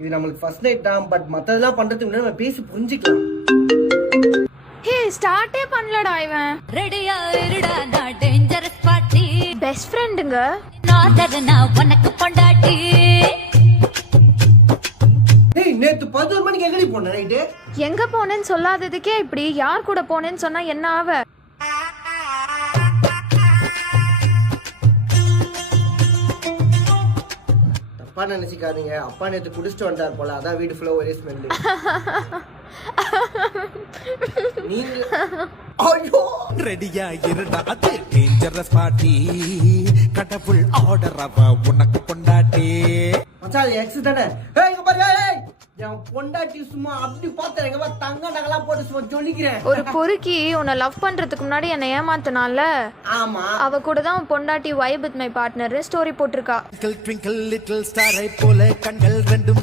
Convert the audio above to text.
இது நம்மளுக்கு first night தான், பட் மத்ததெல்லாம் பண்றதுக்கு முன்னாடி நம்ம பேசி புரிஞ்சுக்கலாம். ஹே ஸ்டார்ட்டே பண்ணலடா இவன். ரெடியா இருடா நான் டேஞ்சரஸ் பார்ட்டி. பெஸ்ட் ஃப்ரெண்டுங்க. நாதரனா உனக்கு பொண்டாட்டி. டேய் நேத்து 11 மணிக்கு எங்கடி போன நைட்டு? எங்க போனேன்னு சொல்லாததுக்கே இப்படி. யார் கூட போனேன்னு சொன்னா என்ன ஆவ? தப்பா நினைச்சுக்காதீங்க, அப்பா நேத்து குடிச்சிட்டு வந்தார் போல, அதான் வீடு ஃபுல்லா ஒரே ஸ்மெல். நீங்க ஐயோ ரெடியா இருடா அது டேஞ்சரஸ் பார்ட்டி. கடவுள் ஆர்டர் அவ உனக்கு பொண்டாட்டி. மச்சான் எக்ஸ் தானே? ஏய் இங்க பாரு, ஏய் என் பொண்டாட்டி சும்மா அப்படி பார்த்தா எங்க பா தங்க நகலாம் போட்டு சும்மா ஜொலிக்கிறேன். ஒரு பொறுக்கி உன்னை லவ் பண்றதுக்கு முன்னாடி என்னை ஏமாத்தினால, ஆமா அவ கூட தான் பொண்டாட்டி vibe with my partner story போட்டிருக்கா. ட்விங்கிள் லிட்டில் ஸ்டாரை போல கண்கள் ரெண்டும்